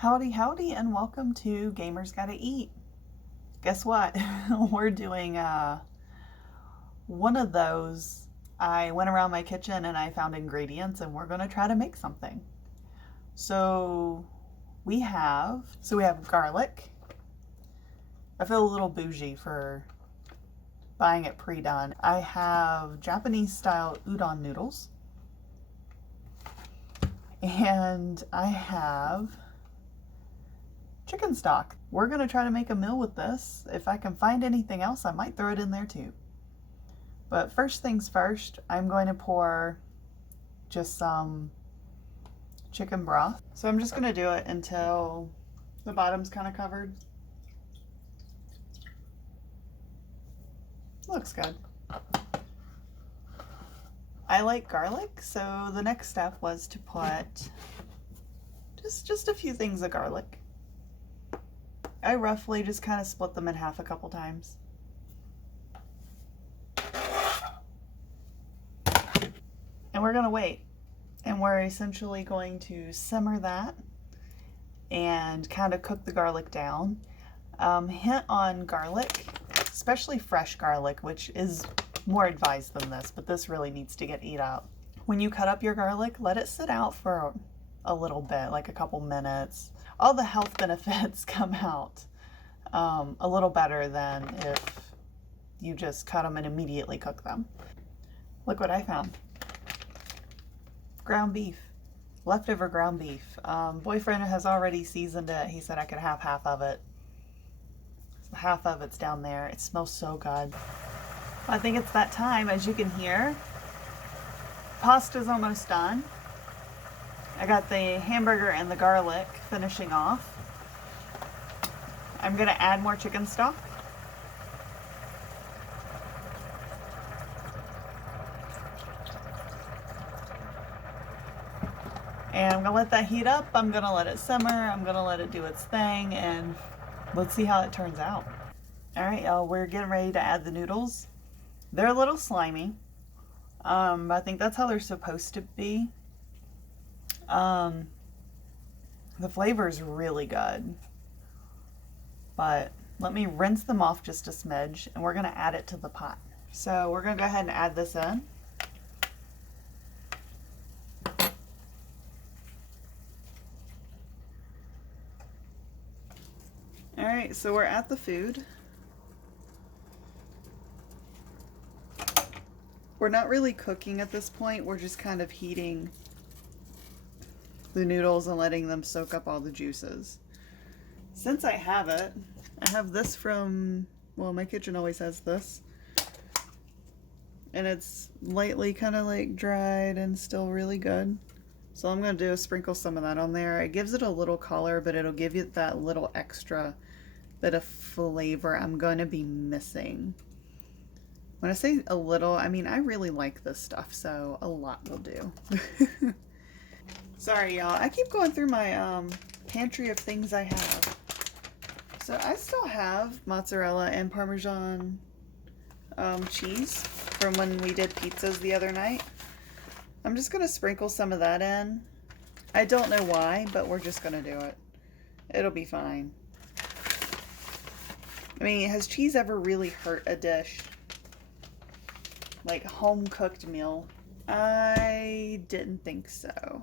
Howdy, howdy, and welcome to Gamers Gotta Eat. Guess what? We're doing one of those. I went around my kitchen and I found ingredients, and we're going to try to make something. So we have garlic. I feel a little bougie for buying it pre-done. I have Japanese style udon noodles. And I have chicken stock. We're going to try to make a meal with this. If I can find anything else, I might throw it in there too. But first things first, I'm going to pour just some chicken broth. So I'm just going to do it until the bottom's kind of covered. Looks good. I like garlic, so the next step was to put just a few things of garlic. I roughly just kind of split them in half a couple times. And we're going to wait. And we're essentially going to simmer that and kind of cook the garlic down. Hint on garlic, especially fresh garlic, which is more advised than this, but this really needs to get eat up. When you cut up your garlic, let it sit out for a little bit, like a couple minutes. All the health benefits come out a little better than if you just cut them and immediately cook them. Look what I found. Ground beef. Leftover ground beef. Boyfriend has already seasoned it. He said I could have half of it. So half of it's down there. It smells so good. I think it's that time. As you can hear, pasta's almost done. I got the hamburger and the garlic finishing off. I'm going to add more chicken stock. And I'm going to let that heat up. I'm going to let it simmer. I'm going to let it do its thing, and let's see how it turns out. All right, y'all, we're getting ready to add the noodles. They're a little slimy. I think that's how they're supposed to be. The flavor is really good. But let me rinse them off just a smidge, and we're going to add it to the pot. So we're going to go ahead and add this in. All right, so we're at the food. We're not really cooking at this point. We're just kind of heating the noodles and letting them soak up all the juices. Since I have it, I have this from, well, my kitchen always has this. And it's lightly kind of like dried and still really good. So I'm going to do is sprinkle some of that on there. It gives it a little color, but it'll give you that little extra bit of flavor I'm going to be missing. When I say a little, I mean I really like this stuff, so a lot will do. Sorry, y'all. I keep going through my pantry of things I have. So I still have mozzarella and Parmesan cheese from when we did pizzas the other night. I'm just going to sprinkle some of that in. I don't know why, but we're just going to do it. It'll be fine. I mean, has cheese ever really hurt a dish? Like home-cooked meal? I didn't think so.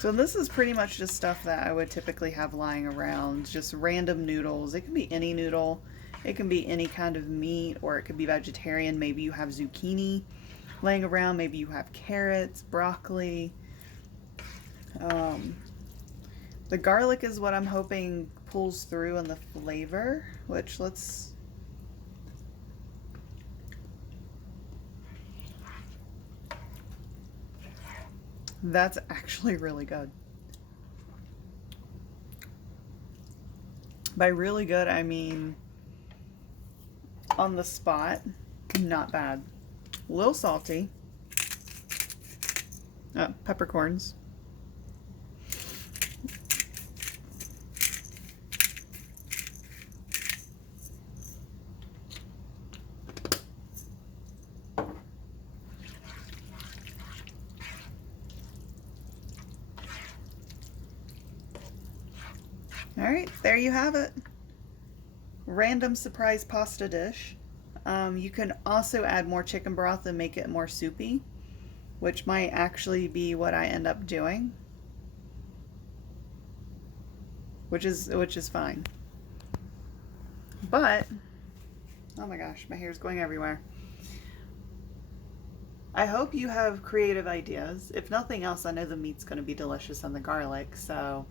So this is pretty much just stuff that I would typically have lying around, just random noodles. It can be any noodle, it can be any kind of meat, or it could be vegetarian. Maybe you have zucchini laying around, maybe you have carrots, broccoli. The garlic is what I'm hoping pulls through in the flavor, which let's... That's actually really good. By really good, I mean on the spot, not bad. A little salty. Peppercorns. Alright, there you have it. Random surprise pasta dish. You can also add more chicken broth and make it more soupy, which might actually be what I end up doing, which is fine. But oh my gosh, my hair's going everywhere. I hope you have creative ideas. If nothing else, I know the meat's going to be delicious on the garlic, so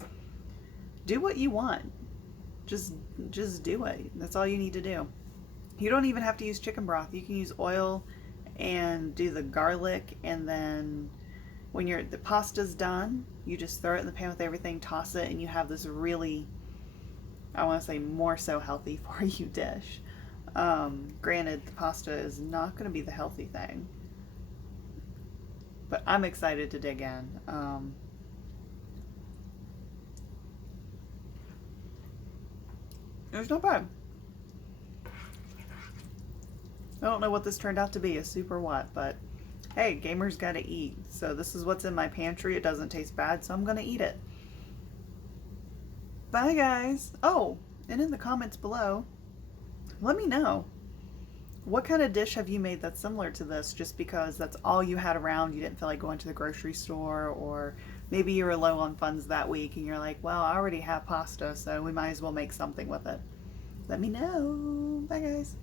do what you want. Just do it. That's all you need to do. You don't even have to use chicken broth. You can use oil and do the garlic, and then when the pasta's done, you just throw it in the pan with everything, toss it, and you have this really, I want to say, more so healthy for you dish. Granted, the pasta is not going to be the healthy thing, but I'm excited to dig in. It's not bad. I don't know what this turned out to be, a soup or what, but hey, gamers gotta eat. So this is what's in my pantry. It doesn't taste bad, so I'm gonna eat it. Bye, guys. Oh, and in the comments below, let me know. What kind of dish have you made that's similar to this, just because that's all you had around, you didn't feel like going to the grocery store, or maybe you were low on funds that week and you're like, well, I already have pasta, so we might as well make something with it. Let me know. Bye, guys.